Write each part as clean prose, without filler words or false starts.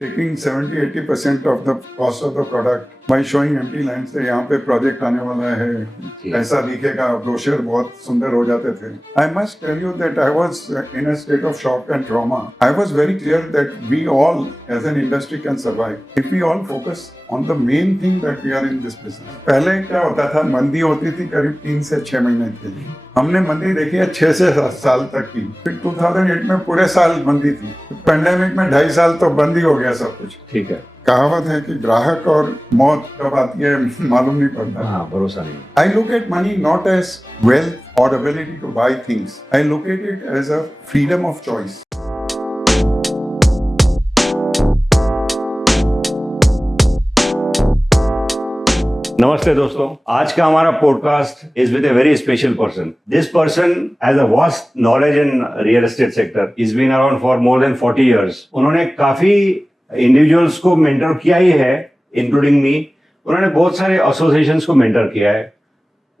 taking 70-80% of the cost of the product by showing empty lines से यहाँ पे project आने वाला है, ऐसा दिखेगा, ब्रोशर बहुत सुंदर हो जाते थे. I must tell you that I was in a state of shock and trauma. I was very clear that we all as an industry can survive if we all focus on the main thing that we are in this business. पहले क्या होता था, मंदी होती थी करीब 3 से 6 महीने के लिए. हमने मंदी देखी है 6 से 7 साल तक की. फिर 2008 में पूरे साल मंदी थी. पैंडेमिक में 2.5 साल तो बंद ही हो गया सब कुछ. ठीक है. कहावत है कि ग्राहक और मौत कब आती है मालूम नहीं पड़ता. हाँ, भरोसा नहीं. I look at money not as wealth or ability to buy things. I look at it as a freedom of choice. नमस्ते दोस्तों, आज का हमारा podcast is with a very special person. This person has a vast knowledge in real estate sector. Is been around for more than 40 years. उन्होंने काफी individuals को mentor किया ही है, इंक्लूडिंग मी. उन्होंने बहुत सारे एसोसिएशंस को मेंटर किया है,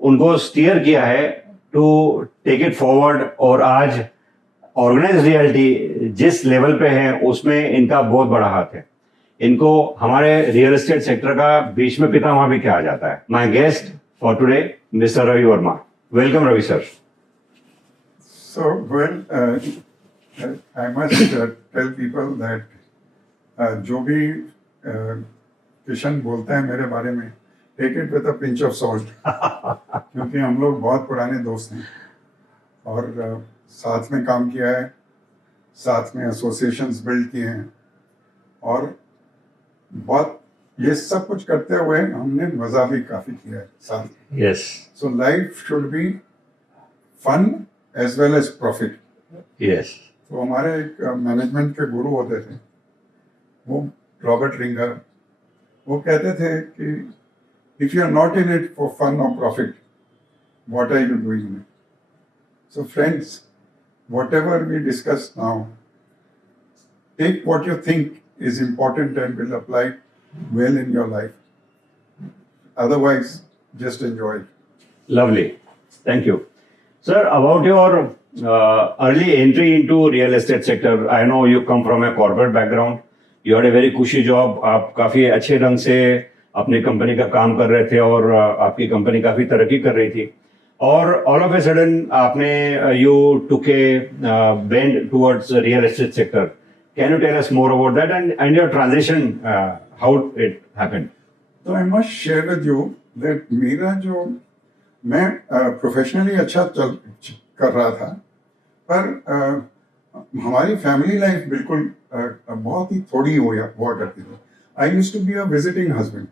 उनको स्टीयर किया है टू टेक इट फॉरवर्ड. और आज ऑर्गेनाइज्ड रियलिटी जिस लेवल पे है उसमें इनका बहुत बड़ा हाथ है. इनको हमारे रियल एस्टेट सेक्टर का बीच में पितामह भी कहा जाता है. My guest for today mister Ravi Varma. Welcome Ravi sir. So I must tell people that जो भी किशन बोलता है मेरे बारे में, take it with a pinch of salt. क्योंकि हम लोग बहुत पुराने दोस्त हैं और साथ में काम किया है, साथ में एसोसिएशंस बिल्ड किए हैं और बहुत ये सब कुछ करते हुए हमने मजा भी काफी किया है साथ. Yes. So life should be fun as well as profit. Yes. तो हमारे एक मैनेजमेंट के गुरु होते थे, वो रॉबर्ट रिंगर. वो कहते थे कि if you are not in it for fun और profit, what are you doing in it? So friends, whatever we discuss now, take what you think is important and will apply well in your life. Otherwise, just enjoy it. Lovely. Thank you. Sir, about your early entry into real estate sector, I know you come from a corporate background. You had a very cushy job. आप काफ़ी अच्छे ढंग से अपनी company का काम कर रहे थे और आपकी कंपनी काफ़ी तरक्की कर रही थी. और all of a sudden आपने you took a bend towards real estate sector. Can you tell us more about that and your transition, how it happened? So I must share with you that मेरा जो मैं professionally अच्छा कर रहा था, पर हमारी फैमिली लाइफ बिल्कुल बहुत ही थोड़ी हुआ करती थी. I used to be a visiting husband.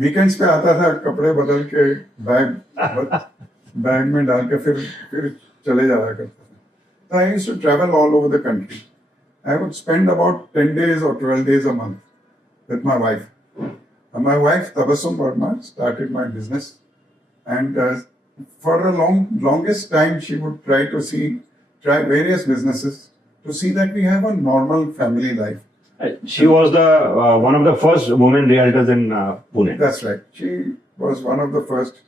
Weekends पे आता था, कपड़े बदल के बैग में डाल के फिर चले जाया करता था. So I used to travel all over the country. I would spend about 10 days or 12 days a month with my wife. And my wife, Tabassum Varma, started my business. And for a longest time, she would try various businesses to see that we have a normal family life. She was the one of the first women realtors in Pune. That's right. She was one of the first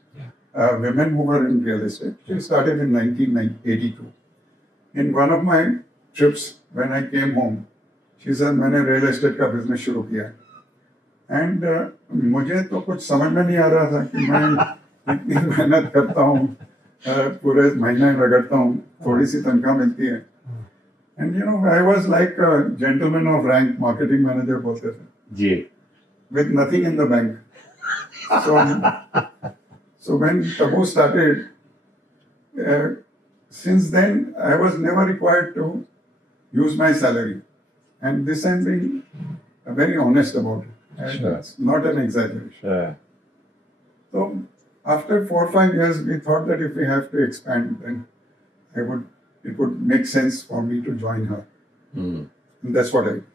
women who were in real estate. She started in 1982. In one of my trips, when I came home, she said मैंने real estate का business शुरू किया है. And मुझे तो कुछ समझ में नहीं आ रहा था कि मैं इतनी मेहनत करता हूँ, पूरे महीने रगड़ता हूँ, थोड़ी सी तनख्वाह मिलती है. And you know I was like gentleman of rank, marketing manager बोलते थे जी, with nothing in the bank. So when तबू started, since then I was never required to use my salary, and this I'm being very honest about it. Sure. It's not an exaggeration. Sure. So after 4 or 5 years, we thought that if we have to expand, then it would make sense for me to join her. And that's what I did.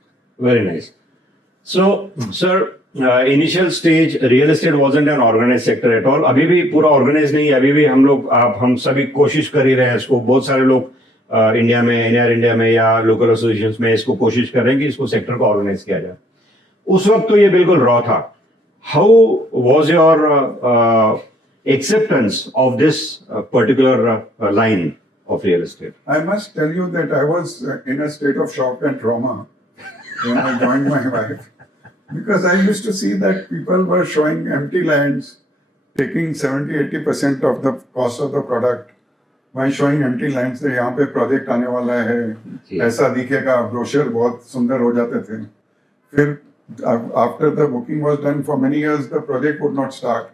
Very nice. So, sir, initial stage real estate wasn't an organized sector at all. अभी भी पूरा organise नहीं है. अभी भी हम सभी कोशिश कर ही रहे हैं इसको. बहुत सारे लोग इंडिया में, NAR इंडिया में या लोकल एसोसिएशंस में इसको कोशिश कर रहे हैं कि इसको सेक्टर को ऑर्गेनाइज किया जाए. उस वक्त तो ये बिल्कुल रॉ था. How was your acceptance of this particular line of real estate? I must tell you that I was in a state of shock and trauma when I joined my wife, because I used to see that people were showing empty lands, taking 70-80% of the cost of the product by showing empty lands. से यहाँ पे project आने वाला है, ऐसा दिखेगा, brochure बहुत सुंदर हो जाते थे. फिर after the booking was done for many years, the project would not start.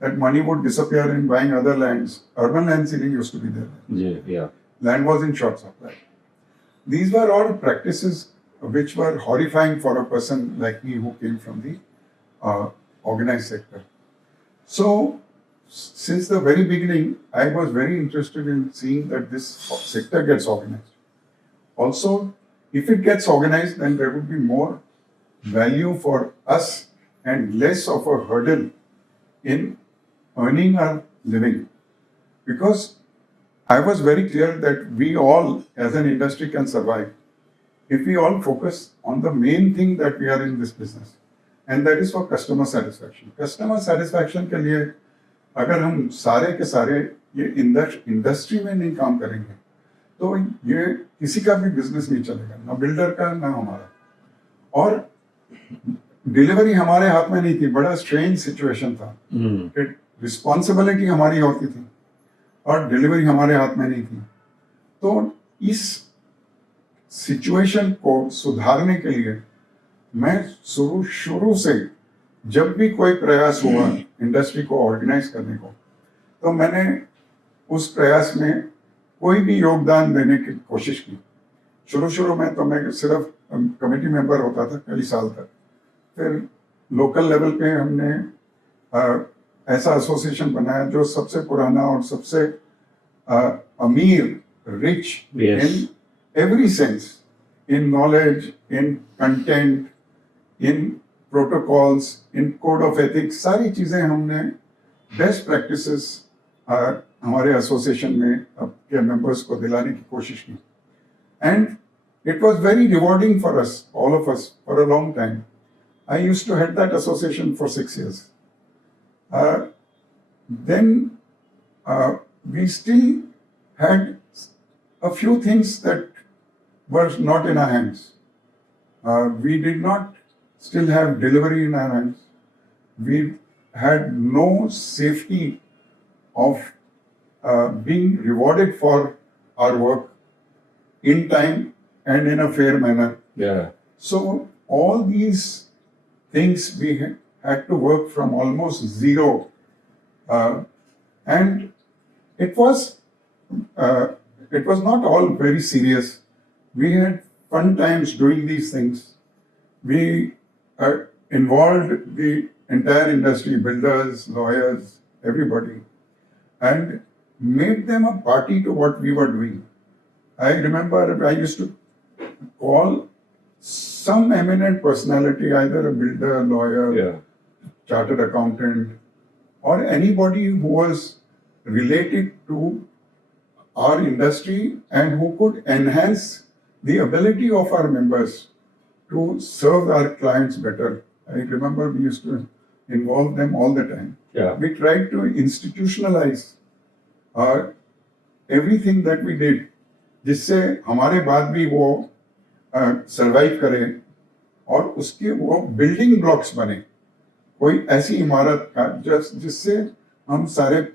That money would disappear in buying other lands. Urban land seeding used to be there. Yeah. Land was in short supply. These were all practices which were horrifying for a person like me who came from the organized sector. So, since the very beginning, I was very interested in seeing that this sector gets organized. Also, if it gets organized, then there would be more value for us and less of a hurdle in earning our living. Because I was very clear that we all as an industry can survive if we all focus on the main thing that we are in this business, and that is for customer satisfaction. Customer satisfaction के लिए अगर हम सारे के सारे ये industry में नहीं काम करेंगे तो ये किसी का भी बिजनेस नहीं चलेगा, ना बिल्डर का ना हमारा. और डिलीवरी हमारे हाथ में नहीं थी. बड़ा स्ट्रेंज सिचुएशन था कि रिस्पॉन्सिबिलिटी हमारी होती थी और डिलीवरी हमारे हाथ में नहीं थी. तो इस सिचुएशन को सुधारने के लिए मैं शुरू से जब भी कोई प्रयास हुआ इंडस्ट्री को ऑर्गेनाइज करने को, तो मैंने उस प्रयास में कोई भी योगदान देने की कोशिश की. शुरू में तो मैं सिर्फ कमेटी मेंबर होता था कई साल तक. फिर लोकल लेवल पे हमने ऐसा एसोसिएशन बनाया जो सबसे पुराना और सबसे अमीर, rich in every sense, in knowledge, in content, in protocols, in code of ethics, सारी चीजें हमने बेस्ट प्रैक्टिसेस हमारे एसोसिएशन में के मेंबर्स को दिलाने की कोशिश की. And it was very rewarding for us, all of us, for a long time. I used to head that association for 6 years. Then we still had a few things that were not in our hands. We did not still have delivery in our hands. We had no safety of being rewarded for our work in time and in a fair manner. Yeah. So all these things we had to work from almost zero. And it was not all very serious. We had fun times doing these things. We involved the entire industry, builders, lawyers, everybody, and made them a party to what we were doing. I remember I used to call some eminent personality, either a builder, lawyer, chartered accountant, or anybody who was related to our industry and who could enhance the ability of our members to serve our clients better. I remember we used to involve them all the time. Yeah. We tried to institutionalize everything that we did, जिससे हमारे बाद भी वो survive करे और उसके वो building blocks बने, कोई ऐसी इमारत का जिससे हम सारे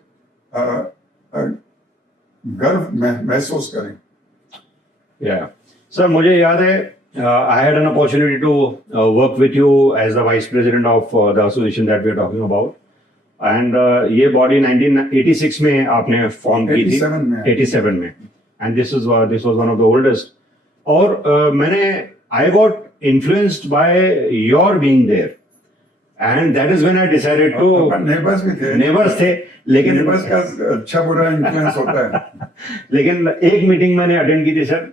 गर्व महसूस करें. Yeah. Sir, मुझे याद है I had an opportunity to work with you as the vice president of the association that we are talking about. And ये body 1986 में आपने form की थी. 87 में. And this was one of the oldest. और मैंने I got influenced by your being there. And that is when I decided to. Neighbours भी थे. नेबर्स थे, लेकिन नेबर्स का अच्छा बुरा इन्फ्लुएंस होता है. लेकिन एक मीटिंग मैंने अटेंड की थी sir.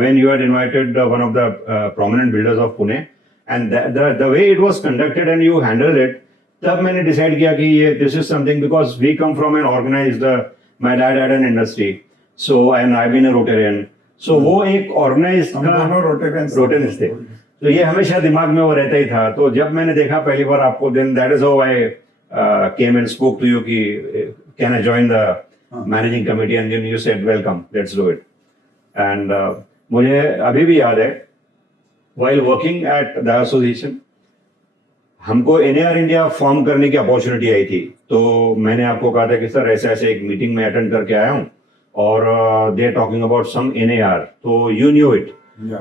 When you had invited one of the prominent builders of Pune, and the way it was conducted and you handled it, तब मैंने decide किया कि ये this is something, because we come from an organized, my dad had an industry, so and I've been a Rotarian, so वो एक organized हम दोनों Rotarians थे, तो ये हमेशा दिमाग में वो रहता ही था. तो जब मैंने देखा पहली बार आपको, then that is how I came and spoke to you कि can I join the managing committee, and then you said welcome, let's do it. And मुझे अभी भी याद है while working at the association, हमको NAR इंडिया फॉर्म करने की opportunity आई थी, तो मैंने आपको कहा था कि सर ऐसे ऐसे एक मीटिंग में अटेंड करके आया हूँ और they are talking about some NAR, तो यू न्यू इट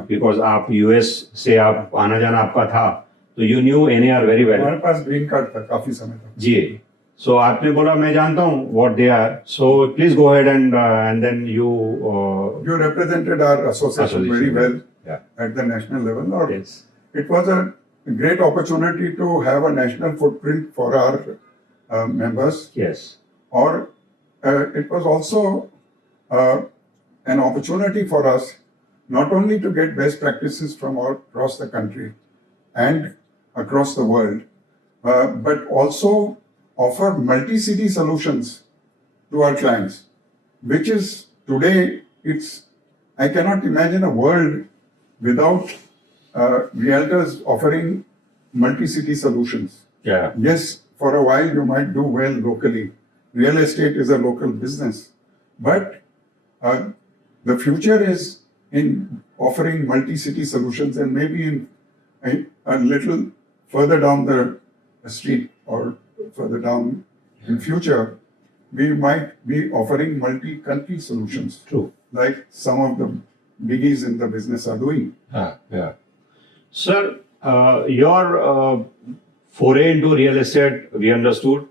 बिकॉज आप US से आप आना जाना आपका था, तो you knew NAR very well. हमारे पास ग्रीन कार्ड था काफी समय तक. जी, सो आपने बोला मैं जानता हूँ what they are, so please go ahead and then you represented our association very well at the national level, or it was a great opportunity to have a national footprint for our members. Yes. Or it was also an opportunity for us not only to get best practices from all across the country and across the world, but also offer multi-city solutions to our clients, which is today, I cannot imagine a world without realtors offering multi-city solutions. Yeah. Yes, for a while you might do well locally. Real estate is a local business. But the future is in offering multi-city solutions, and maybe in a little further down the street or further down in future, we might be offering multi-country solutions. True. Like some of the biggies in the business are doing. Yeah. Sir, your foray into real estate, we understood.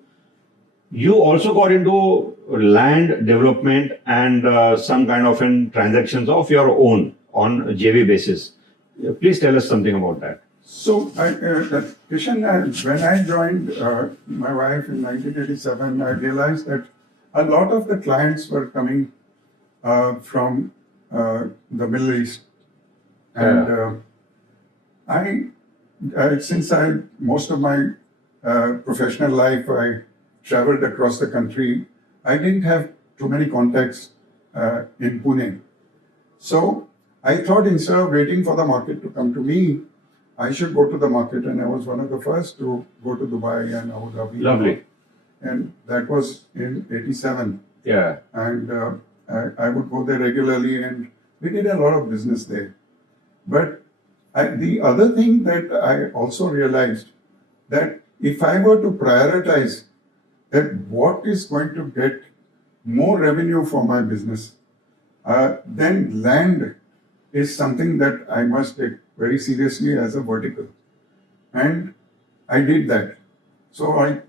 You also got into land development and some kind of transactions of your own on JV basis. Please tell us something about that. So, Kishen, when I joined my wife in 1987, I realized that a lot of the clients were coming from the Middle East. And since most of my professional life, I traveled across the country, I didn't have too many contacts in Pune. So I thought instead of waiting for the market to come to me, I should go to the market, and I was one of the first to go to Dubai and Abu Dhabi. Lovely. And that was in 87. Yeah. And I would go there regularly, and we did a lot of business there. But the other thing that I also realized, that if I were to prioritize that what is going to get more revenue for my business, then land is something that I must take very seriously as a vertical. And I did that. So I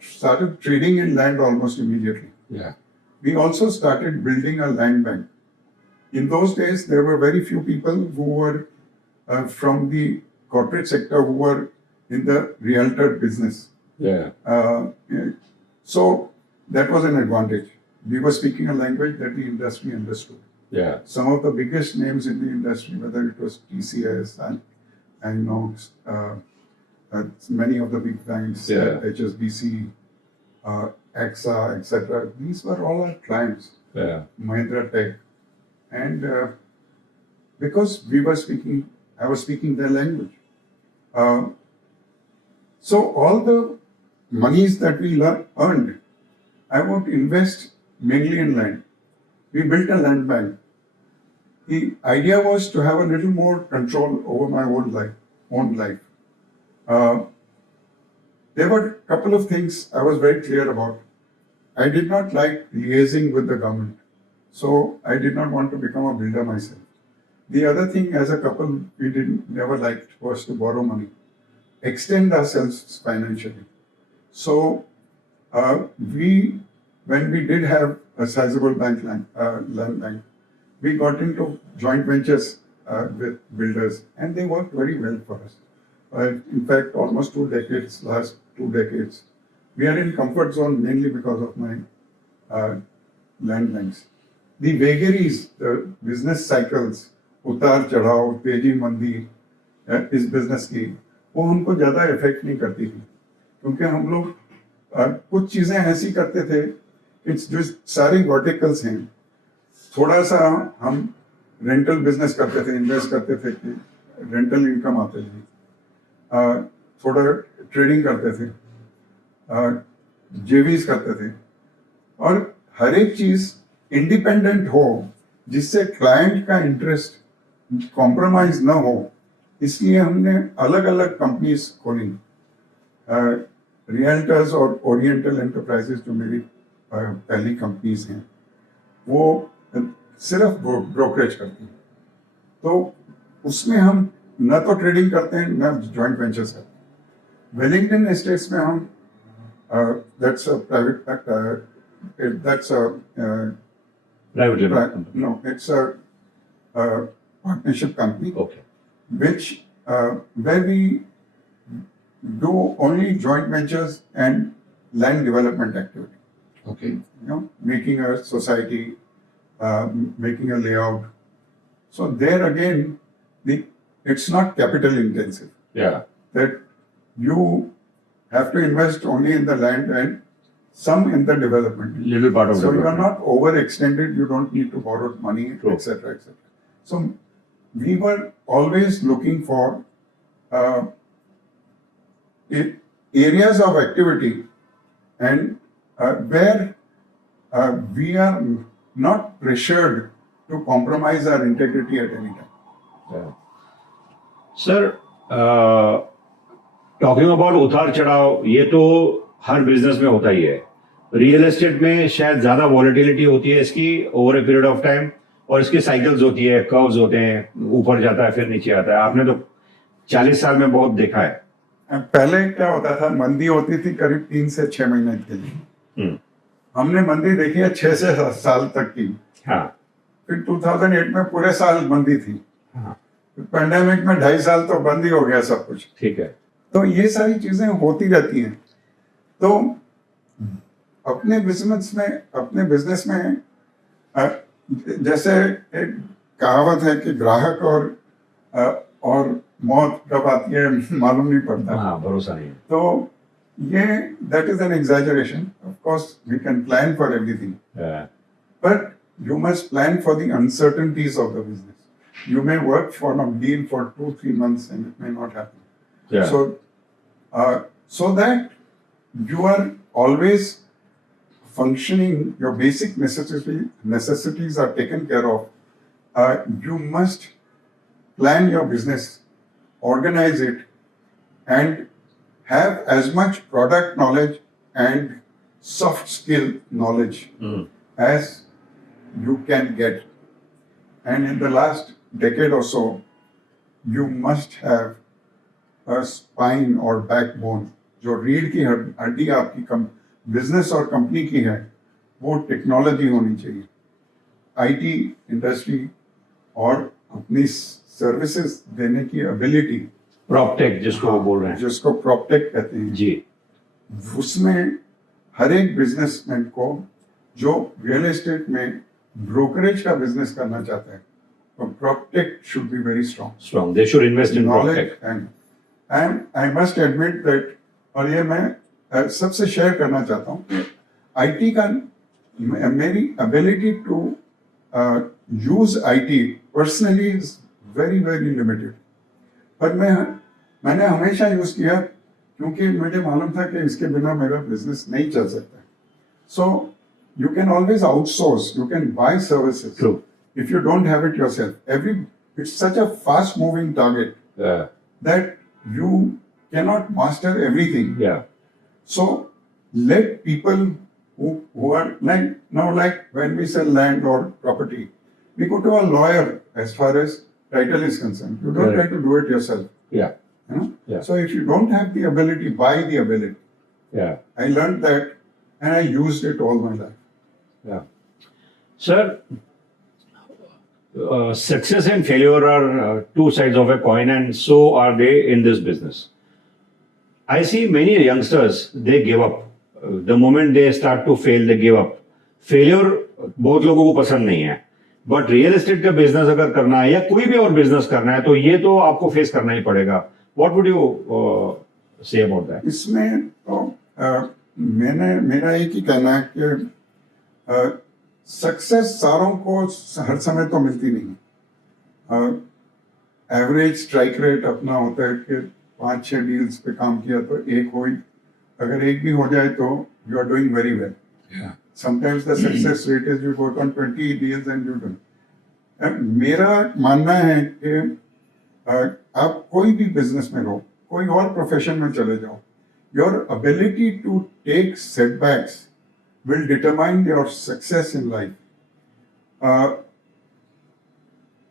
started trading in land almost immediately. Yeah. We also started building a land bank. In those days, there were very few people who were from the corporate sector who were in the realtor business. Yeah. So that was an advantage. We were speaking a language that the industry understood. Yeah. Some of the biggest names in the industry, whether it was TCS and many of the big banks, HSBC, AXA, etc. These were all our clients. Yeah. Mahindra Tech, and because I was speaking their language. So all the monies that we earned, I would invest mainly in land. We built a land bank. The idea was to have a little more control over my own life. There were a couple of things I was very clear about. I did not like liaising with the government, so I did not want to become a builder myself. The other thing, as a couple, we never liked was to borrow money, extend ourselves financially. So when we did have a sizable land bank, we got into joint ventures with builders, and they worked very well for us. In fact, almost 2 decades, last 2 decades, we are in comfort zone mainly because of my land banks. The vagaries, the business cycles, उतार चढ़ाव, तेजी मंदी इस business की, वो हमको ज़्यादा effect नहीं करती थी, क्योंकि हम लोग कुछ चीज़ें ऐसी करते थे कि जो सारी वर्टिकल्स हैं, थोड़ा सा हम रेंटल बिजनेस करते थे, इन्वेस्ट करते थे कि रेंटल इनकम आते थे, थोड़ा ट्रेडिंग करते थे, जेवीज करते थे, और हर एक चीज़ इंडिपेंडेंट हो जिससे क्लाइंट का इंटरेस्ट कॉम्प्रोमाइज न हो, इसलिए हमने अलग अलग कंपनीज खोली, रियल्टर्स और ओरिएंटल एंटरप्राइजेस जो मेरी पहली कंपनीज हैं, वो सिर्फ ब्रोकरेज करती हैं। तो उसमें हम न तो ट्रेडिंग करते हैं न जॉइंट वेंचर्स करते हैं। वेलिंगटन एस्टेट्स में हम that's a private that's a Private limited company. no, it's a partnership company Okay. which where we do only joint ventures and land development activity. Okay. You know, making a society, making a layout. So there again, it's not capital intensive. Yeah. That you have to invest only in the land and some in the development. Little part of So you are development. not overextended. You don't need to borrow money, True. etc., etc. So we were always looking for areas of activity and where we are not pressured to compromise our integrity at any time. Yeah. Sir, talking about उतार चढ़ाव, ये तो हर business में होता ही है। Real estate में शायद ज्यादा वॉलेटिलिटी होती है इसकी over a period of time, और इसकी साइकिल्स होती है, कर्व्स होते हैं, ऊपर जाता है फिर नीचे आता है। आपने तो 40 साल में बहुत देखा है। पहले क्या होता था, मंदी होती थी करीब 3 से 6 महीने के लिए। हमने मंदी देखी है 6 से 7 साल तक की। हाँ। फिर 2008 में पूरे साल मंदी थी। हाँ। पैंडेमिक में 2.5 साल तो बंद ही हो गया सब कुछ। ठीक है। तो ये सारी चीजें होती रहती हैं। तो अपने बिजनेस में जैसे एक कहावत है कि ग्राहक और मौत कब आती है मालूम नहीं पड़ता। हाँ, भरोसा नहीं है। तो ये that is an exaggeration. Of course we can plan for everything, but you must plan for the uncertainties of the business. You may work for a deal for 2-3 months and it may not happen. Yeah. So that you are always functioning, your basic necessities are taken care of. You must plan your business, organize it, and have as much product knowledge and soft skill knowledge as you can get. And in the last decade or so, you must have a spine or backbone. जो रीढ़ की हड्डी आपकी business और company की है, वो technology होनी चाहिए, आईटी इंडस्ट्री और अपनी सर्विसेज देने की एबिलिटी। प्रॉपटेक जिसको बोल रहे हैं, जिसको प्रॉपटेक कहते हैं जी। उसमें हर एक बिजनेसमैन को जो रियल एस्टेट में ब्रोकरेज का बिजनेस करना चाहता है, तो proptech should be very strong. They should invest in proptech. And I must admit that, और ये मैं सबसे शेयर करना चाहता हूँ कि आईटी का मेरी ability to use IT personally is very very limited, पर मैंने हमेशा यूज किया क्योंकि मुझे मालूम था कि इसके बिना मेरा बिजनेस नहीं चल सकता। सो you can always outsource, you can buy services. True. If you don't have it yourself. It's such a fast moving target that you cannot master everything. Yeah. So let people who are like when we sell land or property, we go to a lawyer as far as title is concerned. You don't try to do it yourself. Yeah. You know? Yeah. So if you don't have the ability, buy the ability. Yeah. I learned that and I used it all my life. Yeah. Sir, success and failure are two sides of a coin, and so are they in this business. I see many youngsters, they give up. The moment they start to fail, they give up. Failure बहुत लोगों को पसंद नहीं है, but real estate का business अगर करना है या कोई भी और बिजनेस करना है, तो ये तो आपको फेस करना ही पड़ेगा। What would you say about that? इसमें तो मेरा एक ही कहना है कि सक्सेस सारों को हर समय तो मिलती नहीं। एवरेज स्ट्राइक रेट अपना होता है कि 5-6 डील्स पे काम किया तो एक हुई, अगर एक भी हो जाए तो you are doing very well. Sometimes the success rate is you work on 20 deals and you do. मेरा मानना है कि आप कोई भी बिजनेस में रहो, कोई और प्रोफेशन में चले जाओ, your ability to take setbacks will determine your success in life.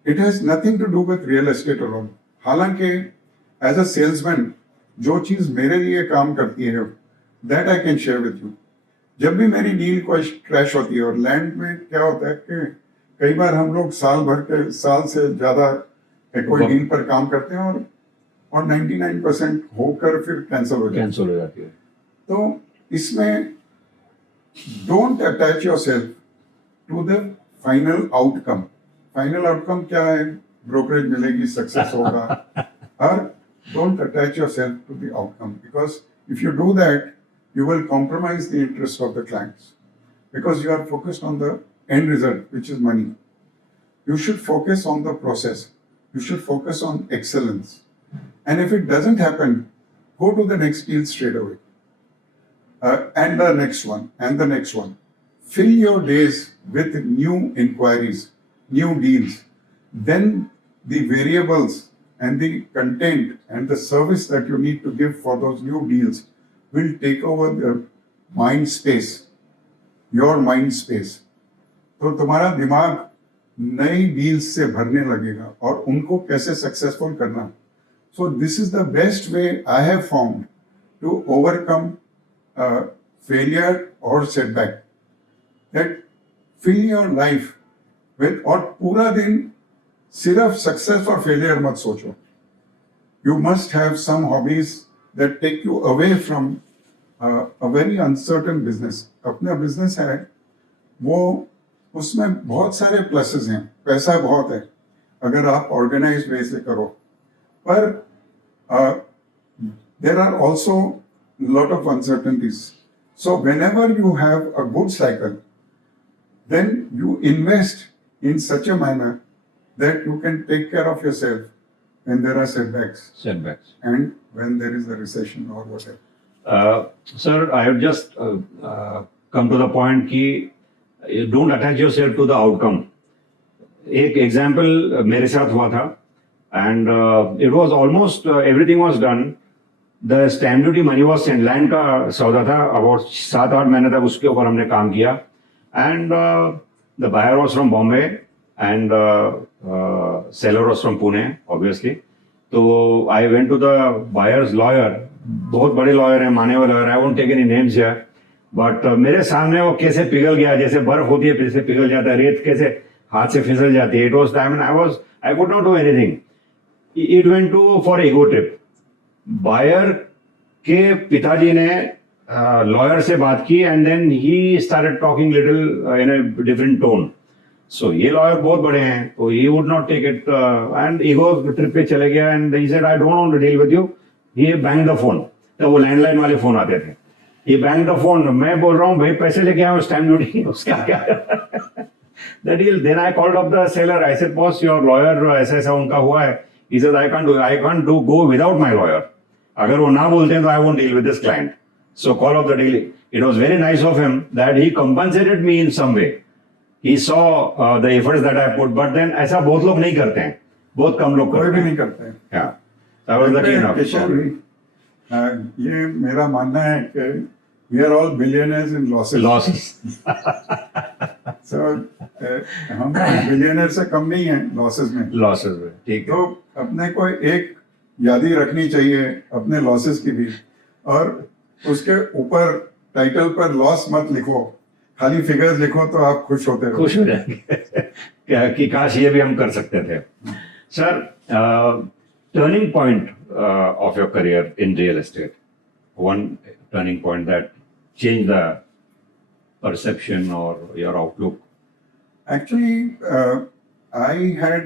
It has nothing to do with real estate alone. हालांकि एज अ सेल्समैन जो चीज मेरे लिए काम करती है that I can share with you. जब भी मेरी डील कोई क्रैश होती है, और लैंड में क्या होता है कि कई बार हम लोग साल से ज्यादा कोई डील पर काम करते हैं और 99% होकर फिर कैंसिल हो जाती है. तो इसमें don't attach yourself to the final outcome. Final outcome क्या है? ब्रोकरेज मिलेगी, सक्सेस होगा. और don't attach yourself to the outcome, because if you do that you will compromise the interest of the clients because you are focused on the end result, which is money. You should focus on the process. You should focus on excellence. And if it doesn't happen, go to the next deal straight away. And the next one, and the next one. Fill your days with new inquiries, new deals. Then the variables and the content and the service that you need to give for those new deals will take over the mind space, your mind space. तो तुम्हारा दिमाग नई deals से भरने लगेगा और उनको कैसे सक्सेसफुल करना. So this is the best way I have found to overcome failure और setback. That fill your life with, और पूरा दिन सिर्फ सक्सेस और फेलियर मत सोचो. You must have some hobbies that take you away from a very uncertain business. अपना business है वो, उसमें बहुत सारे प्लसेस हैं, पैसा बहुत है अगर आप ऑर्गेनाइज वे से करो, पर there are also lot of uncertainties. So whenever you have a good cycle, then you invest in such a manner that you can take care of yourself when there are setbacks and when there is a recession or whatever. Sir, I have just come to the point कि don't attach yourself to the outcome. एक example मेरे साथ हुआ था, and it was almost everything was done. The stamp duty money was sent. Land का सौदा था, about 7-8 महीने तक उसके ऊपर हमने काम किया, and the buyer was from Bombay and seller was from Pune, obviously. तो I went to the buyer's lawyer. बहुत बड़े लॉयर हैं, माने वाले lawyer. I won't take any names here, but मेरे सामने वो कैसे पिघल गया, जैसे बर्फ होती है फिर से पिघल जाता है, रेत कैसे हाथ से फिसल जाती है. It was time I could not do anything. It went to for ego trip. Buyer के पिताजी ने लॉयर से बात की, and then he started talking little in a different tone. So ये लॉयर बहुत बड़े हैं, तो he would not take it, and ego trip पे चले गया, and he said I don't want to deal with you. ये बैंक द फोन, तो वो लैंडलाइन वाले फोन आते थे. ये बैंक द फोन, मैं बोल रहा हूँ भाई पैसे लेके आए, स्टैम्प ड्यूटी उसका क्या. That is, then I called up the seller. I said boss your lawyer ऐसा ऐसा उनका हुआ है. He said I can't do go without my lawyer. अगर वो ना बोलते हैं तो I won't deal with this client. So call off the deal. It was very nice of him that he compensated me in some way. He saw the efforts that I put, but then ऐसा बहुत लोग नहीं करते हैं, बहुत कम लोग कोई भी नहीं करते हैं. Yeah. That was lucky enough. ये मेरा मानना है कि we are all billionaires in losses. So हम बिलियनर से कम नहीं हैं लॉसेस में. ठीक है. तो अपने को एक यादी रखनी चाहिए अपने लॉसेस की भी, और उसके ऊपर टाइटल पर लॉस मत लिखो, खाली फिगर्स लिखो तो आप खुश होते रहो. खुश हो जाएंगे कि काश ये भी हम कर सकते थे. Sir, turning point of your career in real estate, one turning point that changed the perception or your outlook? Actually, I had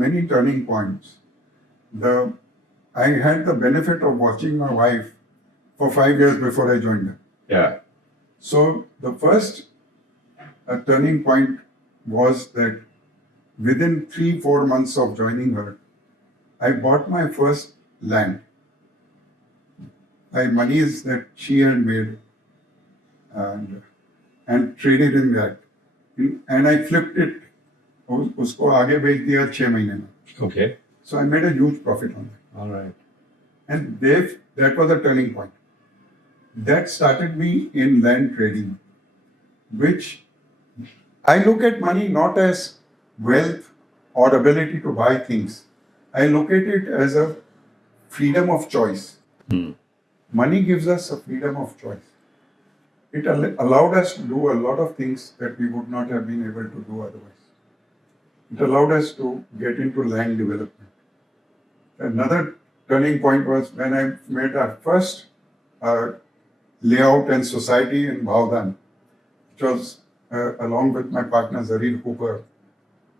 many turning points. I had the benefit of watching my wife for 5 years before I joined her. Yeah. So the first turning point was that within 3-4 months of joining her, I bought my first land by monies that she had made, and traded in that, and I flipped it. उसको आगे बेच दिया 6 महीने में. Okay. So I made a huge profit on that. All right. And that was a turning point. That started me in land trading, which I look at money not as wealth or ability to buy things. I look at it as a freedom of choice. Money gives us a freedom of choice. It allowed us to do a lot of things that we would not have been able to do otherwise. It allowed us to get into land development. Another turning point was when I made our first layout and society in Bhavdan, which was along with my partner Zarir Cooper,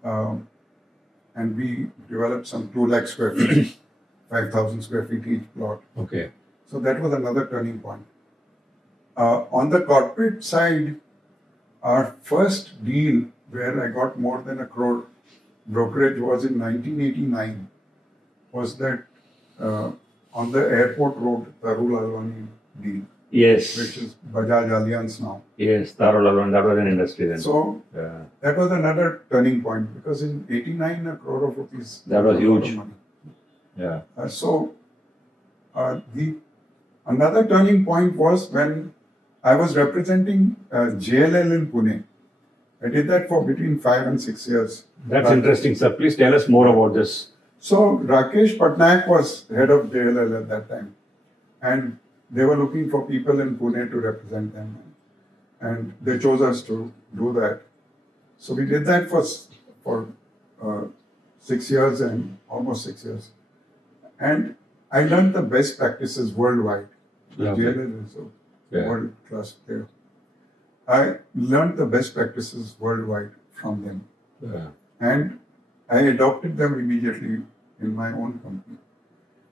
and we developed some 2 lakh square feet, 5,000 square feet each plot. Okay. So that was another turning point. On the corporate side, our first deal where I got more than a crore brokerage was in 1989. Was that on the airport road, Tarul Alwani deal, Yes. which is Bajaj Allianz now. Yes, Tarol Alwan, that was an industry then. So that was another turning point because in 89 a crore of rupees. That was a lot of huge. money. Yeah. The another turning point was when I was representing JLL in Pune. I did that for between 5 and 6 years. That's interesting, sir. Please tell us more about this. So Rakesh Patnaik was head of JLL at that time, and they were looking for people in Pune to represent them, and they chose us to do that. So we did that for 6 years and almost 6 years, and I learned the best practices worldwide. Yeah. JLL is a Yeah. world class player. I learned the best practices worldwide from them. Yeah. And I adopted them immediately in my own company.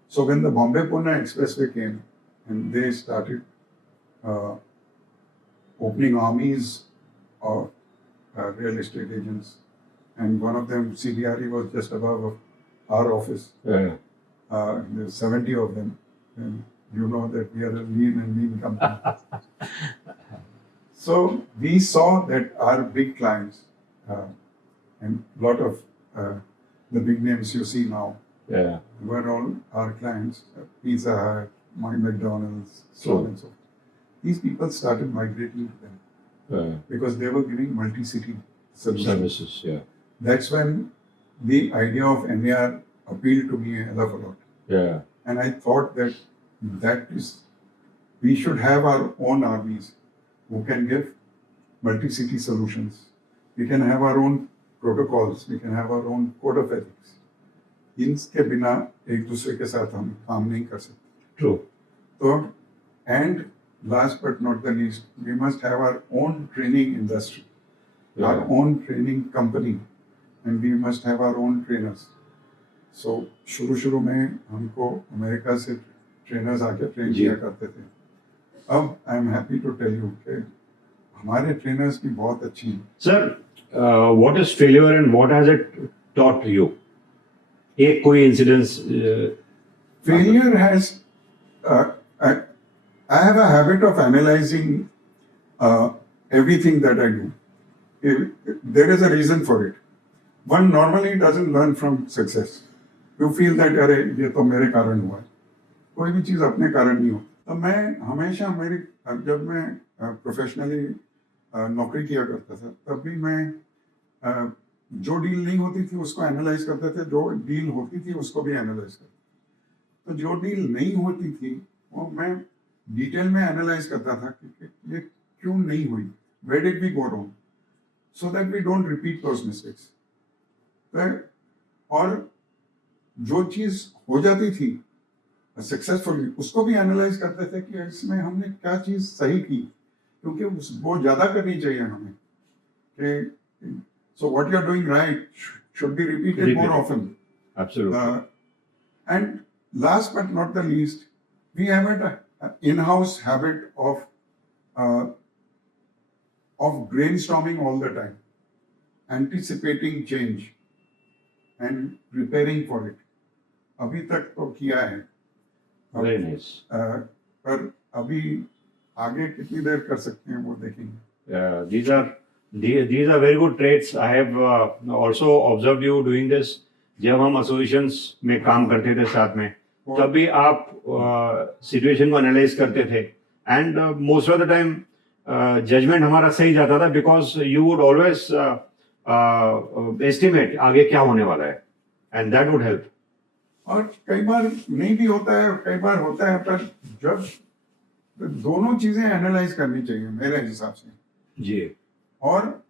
So when the Bombay-Pune Expressway came and they started opening armies of real estate agents, and one of them, CBRE, was just above our office. Yeah. There's 70 of them. And you know that we are a lean and mean company. So we saw that our big clients, and a lot of the big names you see now, Yeah. were all our clients, Pizza Hut, McDonald's, so on and so forth. These people started migrating to them Yeah. because they were giving multi-city solutions. Services. Yeah. That's when the idea of NAR appealed to me a hell of a lot. Yeah. And I thought that we should have our own armies who can give multi-city solutions. We can have our own protocols. We can have our own code of ethics. इनके बिना एक दूसरे के साथ हम काम नहीं कर सकते. True. So, and last but not the least, we must have our own training industry, our own training company, and we must have our own trainers. So, शुरू में हमको अमेरिका से ट्रेनर्स आके ट्रेन किया करते थे. अब I am happy to tell you कि हमारे ट्रेनर्स भी बहुत अच्छी हैं. Sir, what is failure and what has it taught you? एक कोई incidents. Failure has, I have a habit of analyzing everything that I do. There is a reason for it. One normally doesn't learn from success. You feel that अरे ये तो मेरे कारण हुआ है. कोई भी चीज़ अपने कारण नहीं हो. तो मैं हमेशा जब मैं प्रोफेशनली नौकरी किया करता था, तब भी मैं जो डील नहीं होती थी उसको एनालाइज करते थे, जो डील होती थी उसको भी एनालाइज करते. तो जो डील नहीं होती थी वो मैं डिटेल में एनालाइज करता था कि ये क्यों नहीं हुई, where did we go wrong, so that we don't repeat those mistakes. और जो चीज़ हो जाती थी सक्सेसफुली उसको भी एनालाइज करते थे कि इसमें हमने क्या चीज़ सही की, क्योंकि वो ज़्यादा करनी चाहिए हमें कि so what you are doing right should be repeated more often. Absolutely. And last but not the least, we have an in-house habit of brainstorming all the time, anticipating change and preparing for it. अभी तक तो किया है. Very nice. पर अभी आगे कितनी देर कर सकते हैं वो देखेंगे. These are very good traits. I have also observed you doing this जब हम एसोसिएशंस में काम करते थे साथ में, तब भी आप सिचुएशन को एनालाइज करते थे and most of the time judgement हमारा सही जाता था because you would always estimate आगे क्या होने वाला है एंड दैट वुड हेल्प. और कई बार नहीं भी होता है, कई बार होता है, पर जब दोनों चीजें एनालाइज करनी चाहिए मेरे हिसाब से जी. और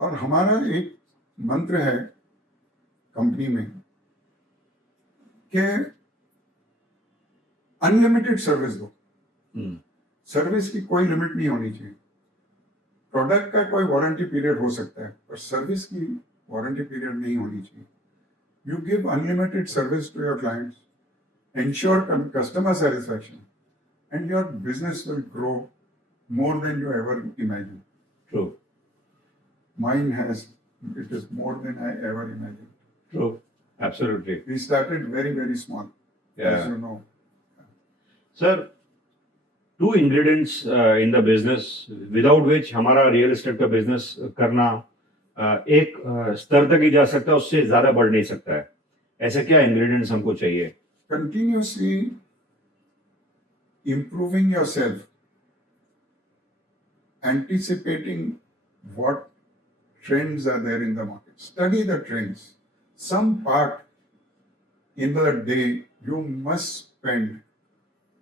और हमारा एक मंत्र है कंपनी में कि अनलिमिटेड सर्विस दो. सर्विस की कोई लिमिट नहीं होनी चाहिए. प्रोडक्ट का कोई वारंटी पीरियड हो सकता है, पर सर्विस की वारंटी पीरियड नहीं होनी चाहिए. You give unlimited service to your clients, ensure customer satisfaction, and your business will grow more than you ever imagined. True. Mine has, it is more than I ever imagined. True. Absolutely. We started very, very small, Yeah. as you know. Sir, two ingredients in the business without which हमारा real estate का business करना एक स्तर तक ही जा सकता है, उससे ज्यादा बढ़ नहीं सकता है. ऐसे क्या इंग्रेडिएंट्स हमको चाहिए? Continuously improving yourself, anticipating what trends are there in the market. Study the trends. Some part in the day you must spend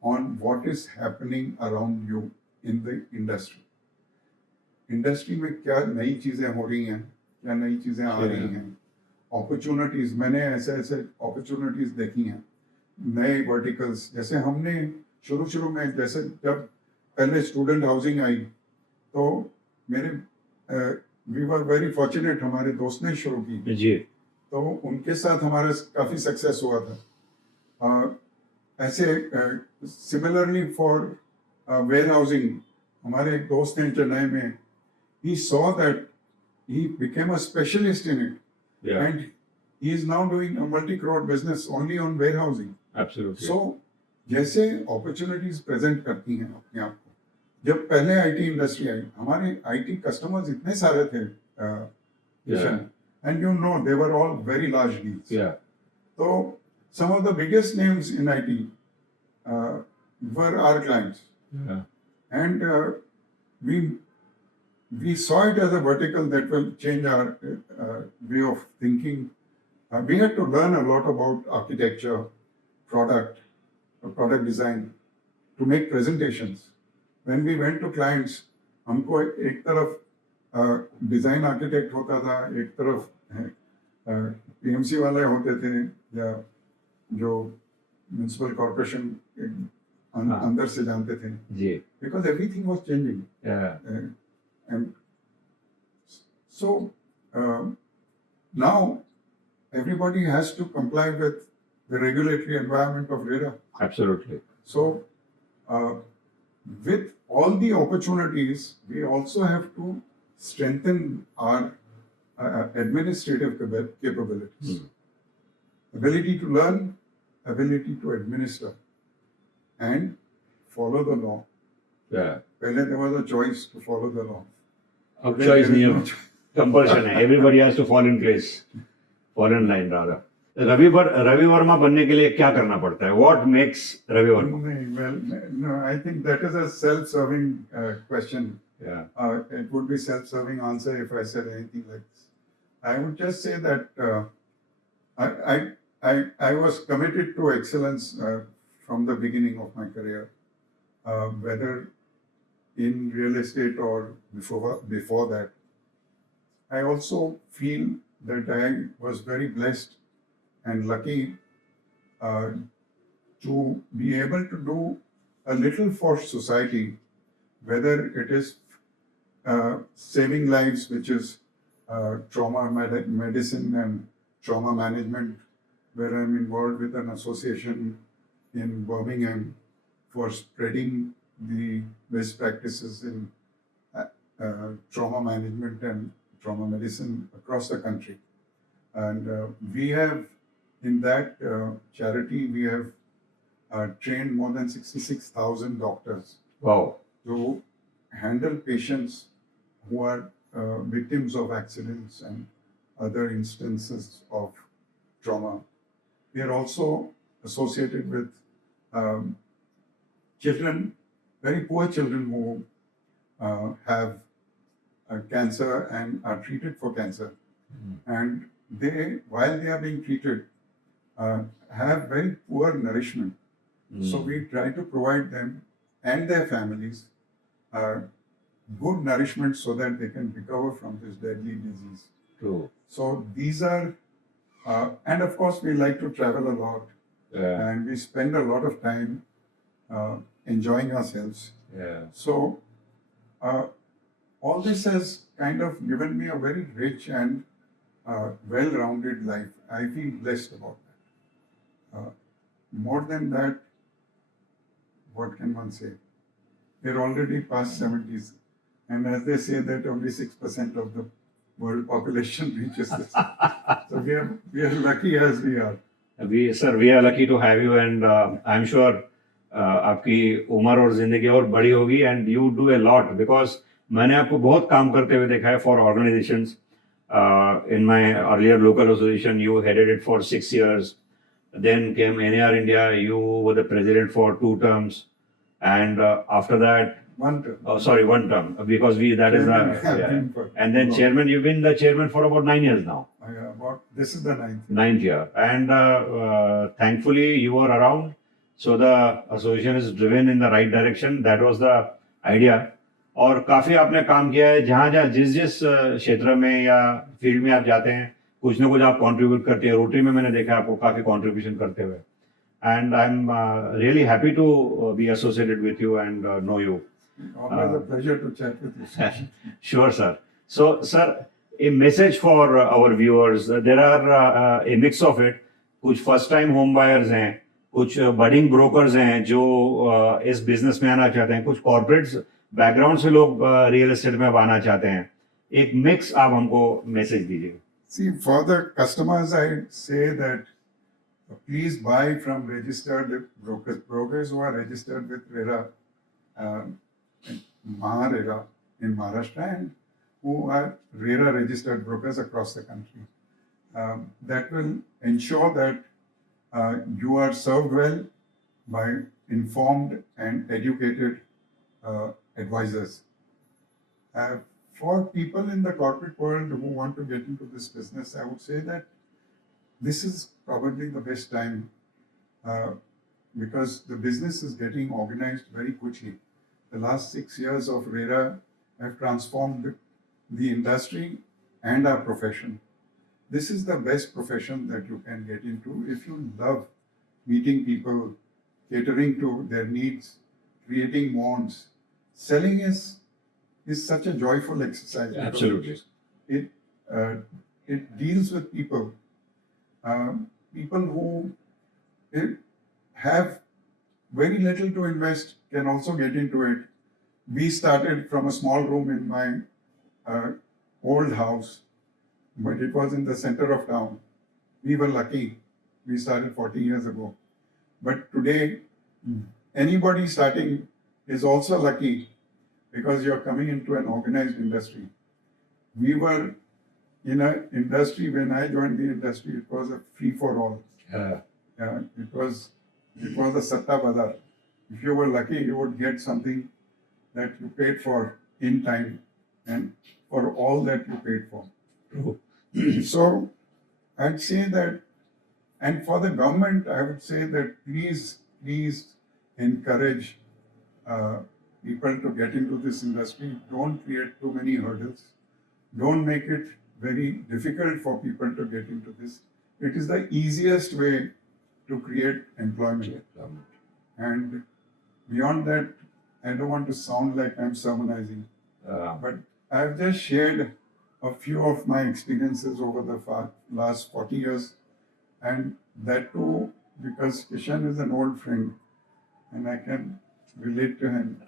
on what is happening around you in the industry. Industry में क्या नई चीजें हो रही हैं, क्या नई चीजें आ रही हैं, अपॉर्चुनिटीज. मैंने ऐसे ऐसे अपॉर्चुनिटीज देखी हैं, नए वर्टिकल्स. जैसे हमने शुरू में, जैसे जब पहले स्टूडेंट हाउसिंग आई तो मेरे वी वर वेरी फॉर्चुनेट, हमारे दोस्त ने शुरू की जी. तो उनके साथ हमारा काफी सक्सेस हुआ था. ऐसे सिमिलरली फॉर वेयर हाउसिंग, हमारे एक दोस्त हैं चेन्नई में. He saw that he became a specialist in it, Yeah. and he is now doing a multi-crore business only on warehousing. Absolutely. So, जैसे opportunities present करती हैं अपने आप को. जब पहले IT इंडस्ट्री आई, हमारे IT कस्टमर्स इतने सारे थे, Yeah. and you know they were all very large deals. Yeah. So some of the biggest names in IT were our clients, Yeah. and we saw it as a vertical that will change our way of thinking. We had to learn a lot about architecture, product design, to make presentations. When we went to clients, हमको एक तरफ design architect होता था, एक तरफ PMC वाले होते थे, या जो म्युनिसिपल कॉर्पोरेशन अंदर से जानते थे. जी. Because everything was changing. Yeah. And so now everybody has to comply with the regulatory environment of RERA. Absolutely. So with all the opportunities, we also have to strengthen our administrative capabilities. Ability to learn, ability to administer, and follow the law. Yeah. Pehle there was a choice to follow the law. अब choice नहीं है, compulsion है. Everybody has to fall in place, fall in line rather. Ravi Varma बनने के लिए क्या करना पड़ता है? What makes Ravi Varma? Well, no, I think that is a self-serving question. Yeah. It would be self-serving answer if I said anything like this. I would just say that I was committed to excellence from the beginning of my career, whether in real estate or before that. I also feel that I was very blessed and lucky to be able to do a little for society, whether it is saving lives, which is trauma medicine and trauma management, where I'm involved with an association in Birmingham for spreading the best practices in trauma management and trauma medicine across the country. And we have, in that charity, we have trained more than 66,000 doctors. Wow. To handle patients who are victims of accidents and other instances of trauma. We are also associated with children, very poor children who have cancer and are treated for cancer. And they, while they are being treated, have very poor nourishment. So we try to provide them and their families good nourishment so that they can recover from this deadly disease. True. So these are, and of course we like to travel a lot, and we spend a lot of time enjoying ourselves. So all this has kind of given me a very rich and well-rounded life. I feel blessed about that. More than that, what can one say? We're already past 70s, and as they say that only 6% of the world population reaches this. So we are lucky as we are. We are lucky to have you, and I'm sure आपकी उम्र और जिंदगी और बड़ी होगी, and you do a lot because मैंने आपको बहुत काम करते हुए देखा है for organizations. In my earlier local association, you headed it for 6 years. Then came NAR-India. You were the president for 2 terms, and after that, 1 term. Oh, sorry, 1 term because and then chairman. You've been the chairman for about 9 years now. This is the 9th. 9th year, and thankfully you were around. So the association is driven in the right direction. That was the idea. और काफी आपने काम किया है जहाँ जिस क्षेत्र में या फील्ड में आप जाते हैं कुछ ना कुछ आप कंट्रीब्यूट करते हैं. रोटरी में मैंने देखा आपको काफी कंट्रीब्यूशन करते हुए, and I'm really happy to be associated with you and know you. Always a pleasure to chat with you. Sure, sir. So, sir, a message for our viewers. There are a mix of it. कुछ first time home buyers हैं, कुछ budding brokers हैं जो इस business में आना चाहते हैं, कुछ corporates बैकग्राउंड से लोग रियल एस्टेट में आना चाहते हैं. एक मिक्स आप हमको मैसेज दीजिए. See, for the customers, I say that please buy from registered brokers who are registered with RERA, MAHA-RERA in Maharashtra, and who are RERA registered brokers across the country. That will ensure that you are served well by informed and educated advisors. For people in the corporate world who want to get into this business, I would say that this is probably the best time because the business is getting organized very quickly. The last 6 years of RERA have transformed the industry and our profession. This is the best profession that you can get into if you love meeting people, catering to their needs, creating bonds. Selling is such a joyful exercise. Absolutely. It deals with people. People who have very little to invest can also get into it. We started from a small room in my old house, but it was in the center of town. We were lucky. We started 40 years ago. But today, anybody starting is also lucky because you're coming into an organized industry. We were in an industry, when I joined the industry, it was a free-for-all. It was a satta bazar. If you were lucky, you would get something that you paid for in time and for all that you paid for. So I'd say that, and for the government, I would say that please encourage people to get into this industry. Don't create too many hurdles. Don't make it very difficult for people to get into this. It is the easiest way to create employment. And beyond that, I don't want to sound like I'm sermonizing, but I've just shared a few of my experiences over the last 40 years, and that too because Kishen is an old friend and I can relate to him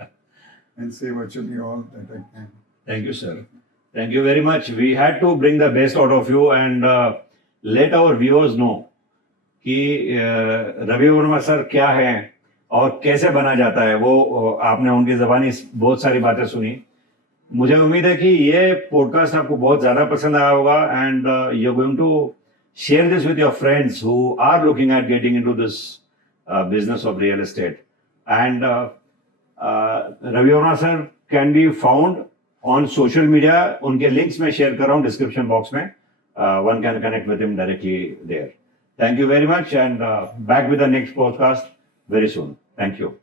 and say virtually all that I can. Thank you, sir. Thank you very much. We had to bring the best out of you and let our viewers know कि Ravi Verma sir क्या है और कैसे बना जाता है. वो आपने उनकी ज़बानी बहुत सारी बातें सुनी. मुझे उम्मीद है कि ये पॉडकास्ट आपको बहुत ज्यादा पसंद आया होगा and you are going to share this with your friends who are looking at getting into this business of real estate and Ravi Verma sir can be found on social media. उनके लिंक्स मैं शेयर कर रहा हूँ डिस्क्रिप्शन बॉक्स में. One can connect with him directly there. Thank you very much and back with the next podcast very soon. Thank you.